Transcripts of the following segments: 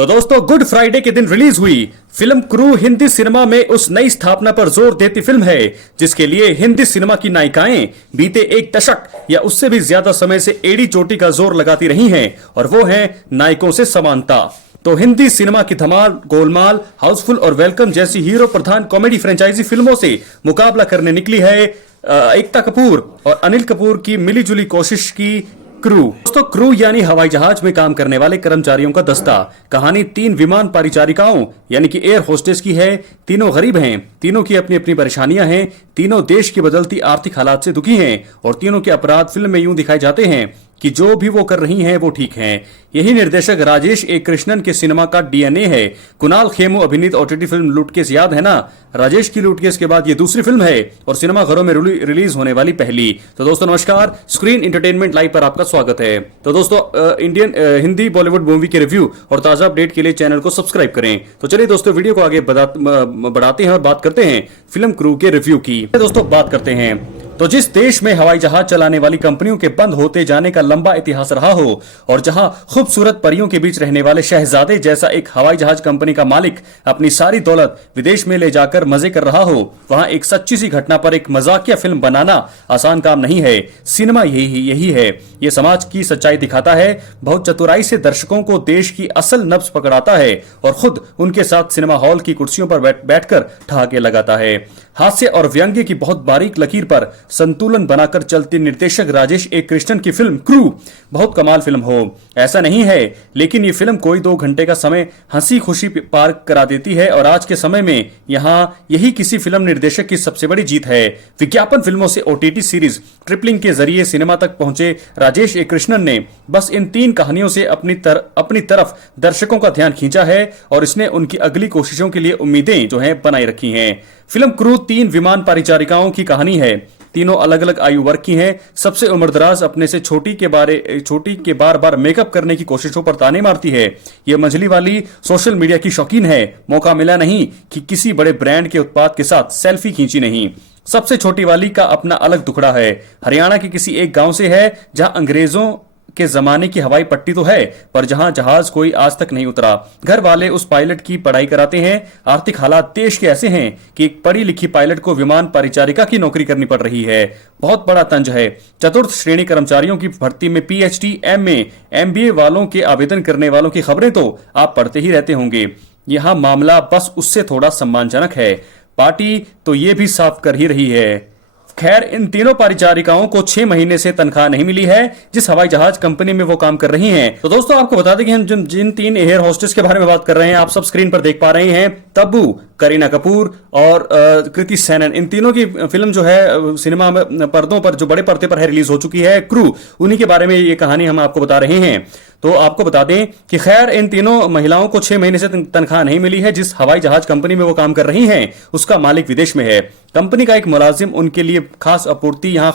तो दोस्तों, good Friday के दिन रिलीज हुई फिल्म क्रू हिंदी सिनेमा में उस नई स्थापना पर जोर देती फिल्म है जिसके लिए हिंदी सिनेमा की नायिकाएं बीते एक दशक या उससे भी ज्यादा समय से एड़ी चोटी का जोर लगाती रही हैं, और वो है नायकों से समानता। तो हिंदी सिनेमा की धमाल, गोलमाल, हाउसफुल और वेलकम जैसी हीरो प्रधान कॉमेडी फ्रेंचाइजी फिल्मों से मुकाबला करने निकली है एकता कपूर और अनिल कपूर की मिलीजुली कोशिश की क्रू। दोस्तों, क्रू यानी हवाई जहाज में काम करने वाले कर्मचारियों का दस्ता। कहानी 3 विमान परिचारिकाओं यानी कि एयर होस्टेस की है। तीनों गरीब हैं, तीनों की अपनी अपनी परेशानियां हैं, तीनों देश की बदलती आर्थिक हालात से दुखी हैं और तीनों के अपराध फिल्म में यूं दिखाए जाते हैं कि जो भी वो कर रही हैं वो ठीक हैं। यही निर्देशक राजेश ए कृष्णन के सिनेमा का डीएनए है। कुणाल खेमू अभिनीत ओटीटी फिल्म लूटकेस याद है ना? राजेश की लूटकेस के बाद ये दूसरी फिल्म है और सिनेमा घरों में रिलीज होने वाली पहली। तो दोस्तों नमस्कार, स्क्रीन एंटरटेनमेंट लाइव पर आपका स्वागत है। तो दोस्तों, हिंदी बॉलीवुड मूवी के रिव्यू और ताजा अपडेट के लिए चैनल को सब्सक्राइब करें। तो चलिए दोस्तों, वीडियो को आगे बढ़ाते हैं और बात करते हैं फिल्म क्रू के रिव्यू की। दोस्तों बात करते हैं तो जिस देश में हवाई जहाज चलाने वाली कंपनियों के बंद होते जाने का लंबा इतिहास रहा हो और जहां खूबसूरत परियों के बीच रहने वाले शहजादे जैसा एक हवाई जहाज कंपनी का मालिक अपनी सारी दौलत विदेश में ले जाकर मजे कर रहा हो, वहां एक सच्ची सी घटना पर एक मजाकिया फिल्म बनाना आसान काम नहीं है। सिनेमा यही है। ये समाज की सच्चाई दिखाता है, बहुत चतुराई से दर्शकों को देश की असल नब्ज पकड़ाता है और खुद उनके साथ सिनेमा हॉल की कुर्सियों पर बैठकर ठहाके लगाता है। हास्य और व्यंग्य की बहुत बारीक लकीर पर संतुलन बनाकर चलती निर्देशक राजेश ए कृष्णन की फिल्म क्रू बहुत कमाल फिल्म हो, ऐसा नहीं है, लेकिन ये फिल्म कोई 2 घंटे का समय हंसी खुशी पार करा देती है और आज के समय में यहाँ यही किसी फिल्म निर्देशक की सबसे बड़ी जीत है। विज्ञापन फिल्मों से ओटीटी सीरीज ट्रिपलिंग के जरिए सिनेमा तक पहुंचे राजेश ए कृष्णन ने बस इन 3 कहानियों से अपनी तरफ दर्शकों का ध्यान खींचा है और इसने उनकी अगली कोशिशों के लिए उम्मीदें जो है बनाई रखी हैं। फिल्म क्रू 3 विमान परिचारिकाओं की कहानी है। तीनों अलग अलग आयु वर्ग की हैं। सबसे उम्रदराज अपने से छोटी के बार बार मेकअप करने की कोशिशों पर ताने मारती है। यह मझली वाली सोशल मीडिया की शौकीन है। मौका मिला नहीं कि किसी बड़े ब्रांड के उत्पाद के साथ सेल्फी खींची नहीं। सबसे छोटी वाली का अपना अलग दुखड़ा है। हरियाणा के किसी एक गांव से है जहां अंग्रेजों के जमाने की हवाई पट्टी तो है पर जहां जहाज कोई आज तक नहीं उतरा। घर वाले उस पायलट की पढ़ाई कराते हैं। आर्थिक हालात देश के ऐसे हैं कि एक पढ़ी लिखी पायलट को विमान परिचारिका की नौकरी करनी पड़ रही है। बहुत बड़ा तंज है। चतुर्थ श्रेणी कर्मचारियों की भर्ती में पीएचडी, एमए, एमबीए वालों के आवेदन करने वालों की खबरें तो आप पढ़ते ही रहते होंगे। यहां मामला बस उससे थोड़ा सम्मानजनक है। पार्टी तो ये भी साफ कर ही रही है। खैर, इन तीनों परिचारिकाओं को 6 महीने से तनख्वाह नहीं मिली है जिस हवाई जहाज कंपनी में वो काम कर रही हैं। तो दोस्तों आपको बता दें कि हम जिन 3 एयर होस्टेस के बारे में बात कर रहे हैं, आप सब स्क्रीन पर देख पा रहे हैं। तब्बू, करीना कपूर और कृति सेनन, इन तीनों की फिल्म जो है सिनेमा में पर्दों पर, जो बड़े पर्दे पर है, रिलीज हो चुकी है क्रू। उन्हीं के बारे में ये कहानी हम आपको बता रहे हैं। तो आपको बता दें कि खैर इन तीनों महिलाओं को 6 महीने से तनख्वाह नहीं मिली है। जिस हवाई जहाज कंपनी में वो काम कर रही हैं उसका मालिक विदेश में है। कंपनी का एक मुलाजिम उनके लिए खास आपूर्ति यहां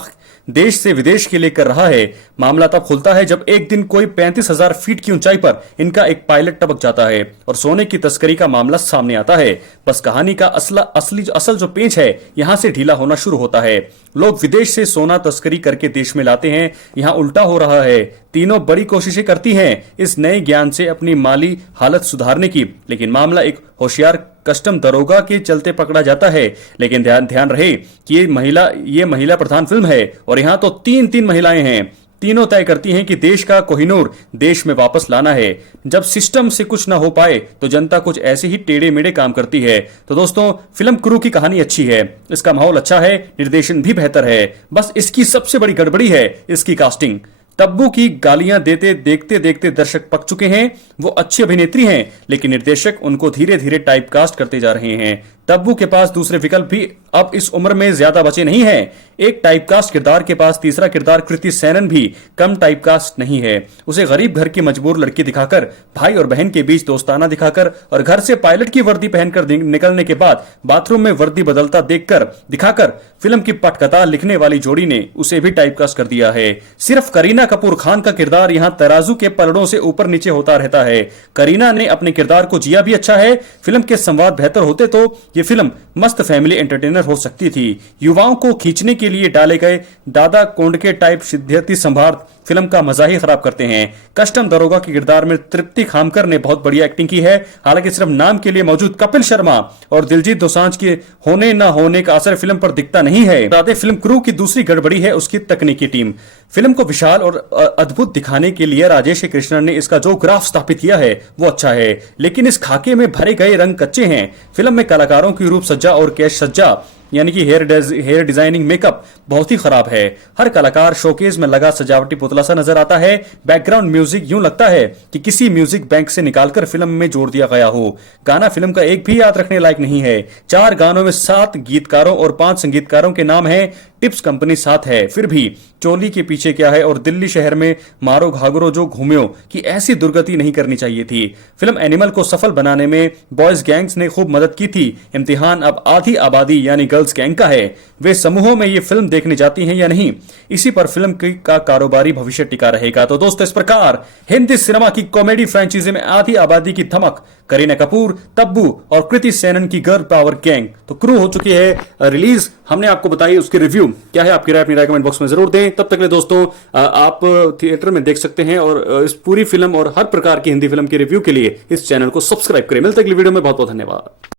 देश से विदेश के लिए कर रहा है। मामला तब खुलता है जब एक दिन कोई 35,000 फीट की ऊंचाई पर इनका एक पायलट टपक जाता है और सोने की तस्करी का मामला सामने आता है। बस कहानी का असल जो पेंच है यहां से ढीला होना शुरू होता है। लोग विदेश से सोना तस्करी करके देश में लाते हैं, यहां उल्टा हो रहा है। तीनों बड़ी कोशिशें करती हैं इस नए ज्ञान से अपनी माली हालत सुधारने की, लेकिन मामला एक होशियार कस्टम दरोगा के चलते पकड़ा जाता है। लेकिन ध्यान रहे कि ये महिला प्रधान फिल्म है और यहाँ तो 3 महिलाएं हैं। तीनों तय करती हैं कि देश का कोहिनूर देश में वापस लाना है। जब सिस्टम से कुछ ना हो पाए तो जनता कुछ ऐसे ही टेढ़े मेढ़े काम करती है। तो दोस्तों, फिल्म क्रू की कहानी अच्छी है, इसका माहौल अच्छा है, निर्देशन भी बेहतर है। बस इसकी सबसे बड़ी गड़बड़ी है इसकी कास्टिंग। तब्बू की गालियां देखते देखते दर्शक पक चुके हैं। वो अच्छी अभिनेत्री हैं लेकिन निर्देशक उनको धीरे धीरे टाइपकास्ट करते जा रहे हैं। तब्बू के पास दूसरे विकल्प भी अब इस उम्र में ज्यादा बचे नहीं हैं। एक टाइपकास्ट किरदार के पास तीसरा किरदार कृति सेनन भी कम टाइपकास्ट नहीं है। उसे गरीब घर की मजबूर लड़की दिखाकर, भाई और बहन के बीच दोस्ताना दिखाकर और घर से पायलट की वर्दी पहनकर निकलने के बाद बाथरूम में वर्दी बदलता दिखाकर फिल्म की पटकथा लिखने वाली जोड़ी ने उसे भी टाइपकास्ट कर दिया है। सिर्फ करीना कपूर खान का किरदार यहाँ तराजू के पलड़ों से ऊपर नीचे होता रहता है। करीना ने अपने किरदार को जिया भी अच्छा है। फिल्म के संवाद बेहतर होते तो ये फिल्म मस्त फैमिली एंटरटेनर हो सकती थी। युवाओं को खींचने के लिए डाले गए दादा कोंडके टाइप सिद्धार्थी संभार फिल्म का मजा ही खराब करते हैं। कस्टम दरोगा के किरदार में तृप्ति खामकर ने बहुत बढ़िया एक्टिंग की है। हालांकि सिर्फ नाम के लिए मौजूद कपिल शर्मा और दिलजीत दोसांझ के होने न होने का असर फिल्म पर दिखता नहीं है। बता दें, फिल्म क्रू की दूसरी गड़बड़ी है उसकी तकनीकी टीम। फिल्म को विशाल और अद्भुत दिखाने के लिए राजेश कृष्णन ने इसका जो ग्राफ स्थापित किया है वो अच्छा है, लेकिन इस खाके में भरे गए रंग कच्चे हैं। फिल्म में कलाकारों की रूप सज्जा और केश सज्जा यानी कि हेयर डिजाइनिंग मेकअप बहुत ही खराब है। हर कलाकार शोकेस में लगा सजावटी पुतला सा नजर आता है। बैकग्राउंड म्यूजिक यूं लगता है कि किसी म्यूजिक बैंक से निकालकर फिल्म में जोड़ दिया गया हो। गाना फिल्म का एक भी याद रखने लायक नहीं है। 4 गानों में 7 गीतकारों और 5 संगीतकारों के नाम है। टिप्स कंपनी साथ है, फिर भी चोली के पीछे क्या है और दिल्ली शहर में मारो घाघरो जो घूम्यो की ऐसी दुर्गति नहीं करनी चाहिए थी। फिल्म एनिमल को सफल बनाने में बॉयज गैंग्स ने खूब मदद की थी। इम्तिहान अब आधी आबादी यानी गर्ल्स गैंग का है। वे समूहों में ये फिल्म देखने जाती हैं या नहीं, इसी पर फिल्म का कारोबारी भविष्य टिका रहेगा। तो दोस्तों, इस प्रकार हिंदी सिनेमा की कॉमेडी फ्रेंचाइजी में आधी आबादी की धमक, करीना कपूर, तब्बू और कृति सेनन की गर्ल पावर गैंग तो क्रू हो चुकी है रिलीज। हमने आपको बताई उसकी रिव्यू क्या है। आपकी राय अपनी राय कमेंट बॉक्स में जरूर दें। तब तक के लिए दोस्तों, आप थिएटर में देख सकते हैं और इस पूरी फिल्म और हर प्रकार की हिंदी फिल्म की रिव्यू के लिए इस चैनल को सब्सक्राइब करें। मिलते अगली वीडियो में। बहुत बहुत धन्यवाद।